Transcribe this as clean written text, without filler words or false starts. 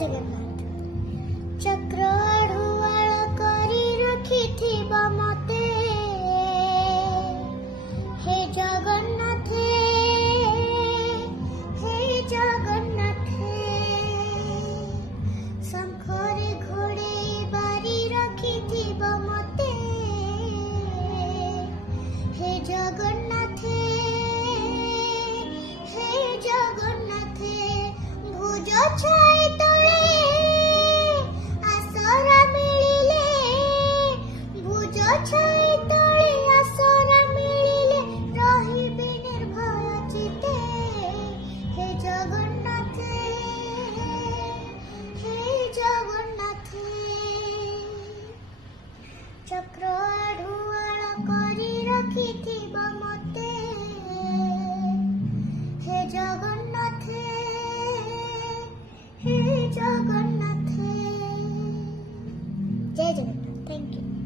जगन्नाथ चक्र अड़ुआल करी रखिथिबा मते हे जगन्नाथ शंखरे घोड़े बारी रखिथिबा मते हे जगन्नाथ भुज छाई तले आसरा मिलिले भुज छाई तले आसरा मिलिले रहिबे निर्भय चिते हे जगन्नाथ चक्र अड़ुआल करी रखिथिबा मते हे जगन्नाथ जय जगन्नाथ थैंक यू।